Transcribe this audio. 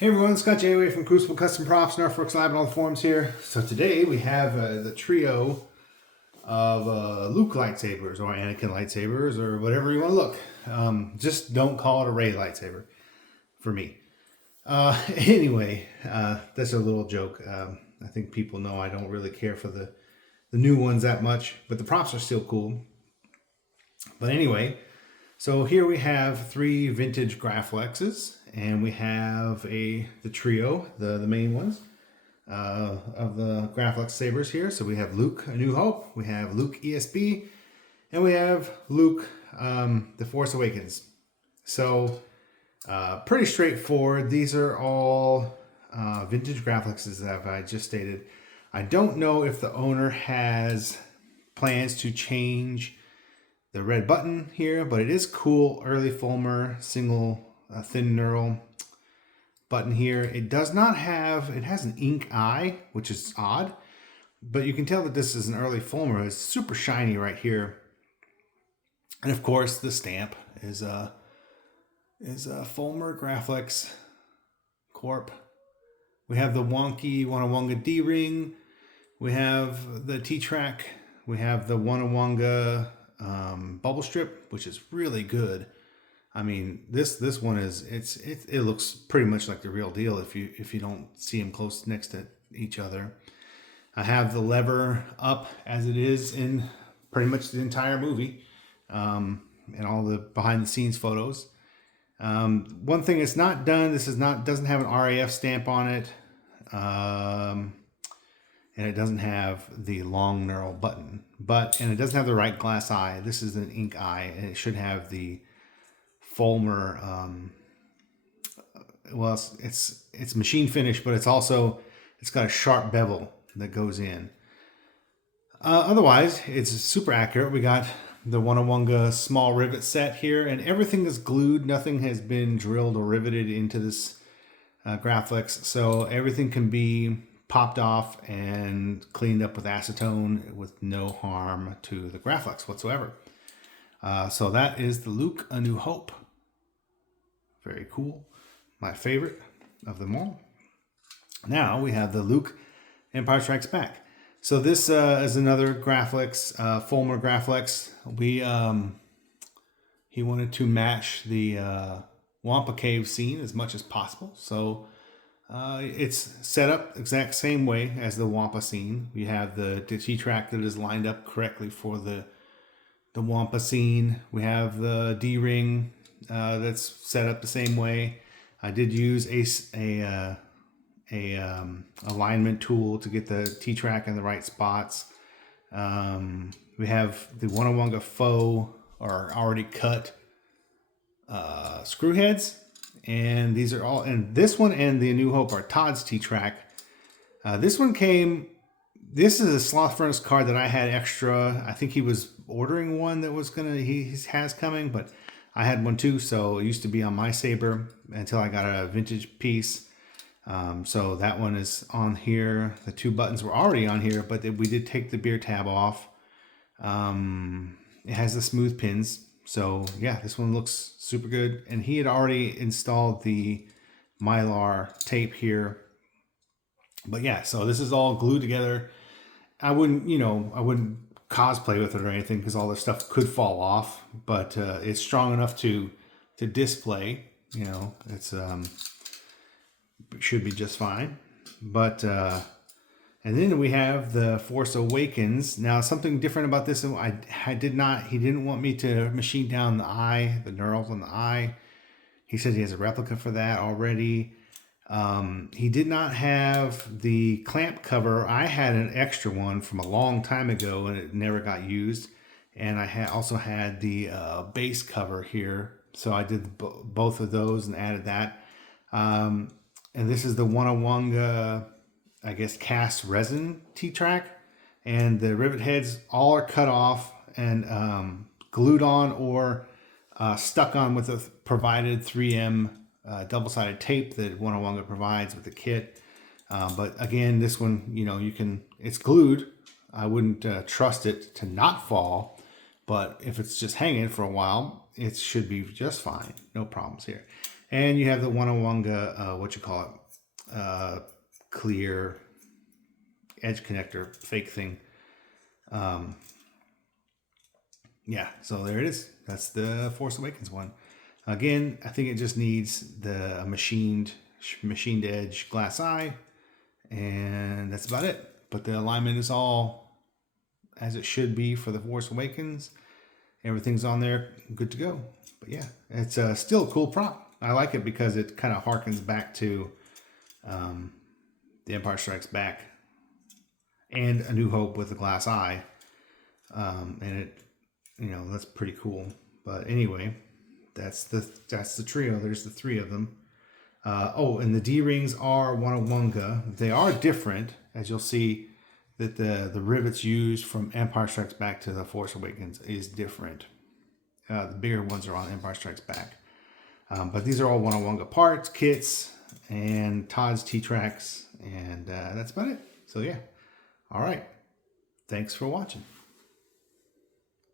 Hey everyone, Scott J. from Crucible Custom Props, Norfolk Lab, and all the forums here. So today we have the trio of Luke lightsabers, or Anakin lightsabers, or whatever you want to look. Just don't call it a Rey lightsaber for me. Anyway, that's a little joke. I think people know I don't really care for the new ones that much, but the props are still cool. But anyway, so here we have three vintage Graflexes, and we have the trio, the main ones of the Graflex sabers here. So we have Luke, A New Hope, we have Luke ESB, and we have Luke, the Force Awakens. So pretty straightforward. These are all vintage Graflexes that I just stated. I don't know if the owner has plans to change the red button here, but it is cool. Early Fulmer single thin knurl button here. It does not have, it has an ink eye, which is odd, but you can tell that this is an early Fulmer. It's super shiny right here. And of course the stamp is a Fulmer Graflex Corp. We have the wonky Wonawonga D-ring. We have the T-Track. We have the Wonawonga bubble strip, which is really good. I mean, this one is it looks pretty much like the real deal if you don't see them close next to each other. I have the lever up as it is in pretty much the entire movie, and all the behind the scenes photos. One thing it's not done. This doesn't have an RAF stamp on it. And it doesn't have the long knurl button, and it doesn't have the right glass eye. This is an ink eye, and it should have the Fulmer. Well, it's machine finished, but it's got a sharp bevel that goes in. Otherwise, it's super accurate. We got the Wonawonga small rivet set here, and everything is glued. Nothing has been drilled or riveted into this Graflex, so everything can be popped off and cleaned up with acetone with no harm to the Graflex whatsoever. So that is the Luke, A New Hope. Very cool. My favorite of them all. Now we have the Luke, Empire Strikes Back. So this is another Graflex, Fulmer Graflex. He wanted to match the Wampa Cave scene as much as possible. So it's set up exact same way as the Wampa scene. We have the T-Track that is lined up correctly for the Wampa scene. We have the D-ring that's set up the same way. I did use a alignment tool to get the T-Track in the right spots. We have the Wonawonga faux or already cut screw heads. And these are all, and this one and the A New Hope are Todd's T-Track. This is a Sloth Furnace card that I had extra. I think he was ordering one that was he has coming, but I had one too. So it used to be on my saber until I got a vintage piece. So that one is on here. The two buttons were already on here, but we did take the beer tab off. It has the smooth pins. So yeah, this one looks super good. And he had already installed the Mylar tape here. But yeah, so this is all glued together. I wouldn't cosplay with it or anything because all this stuff could fall off. But it's strong enough to display. It's should be just fine. But and then we have the Force Awakens. Now, something different about this, he didn't want me to machine down the eye, the knurls on the eye. He said he has a replica for that already. He did not have the clamp cover. I had an extra one from a long time ago, and it never got used. And I also had the base cover here. So I did both of those and added that. And this is the Wonawonga, I guess, cast resin T-Track, and the rivet heads all are cut off and glued on or stuck on with a provided 3M double-sided tape that Wonawonga provides with the kit. But again, this one, it's glued. I wouldn't trust it to not fall, but if it's just hanging for a while, it should be just fine. No problems here. And you have the Onawanga, what you call it, clear edge connector fake thing. Yeah, so there it is. That's the Force Awakens one. Again, I think it just needs the machined edge glass eye, and that's about it. But the alignment is all as it should be for the Force Awakens. Everything's on there, good to go. But yeah, it's still a cool prop. I like it because it kind of harkens back to The Empire Strikes Back and A New Hope with the glass eye, and it, that's pretty cool. But anyway, that's the trio. There's the three of them. Oh, and the D-rings are Onawanga. They are different, as you'll see that the rivets used from Empire Strikes Back to the Force Awakens is different. The bigger ones are on Empire Strikes Back. But these are all Onawanga parts, kits, and Todd's T-Tracks, and that's about it. So yeah. All right. Thanks for watching.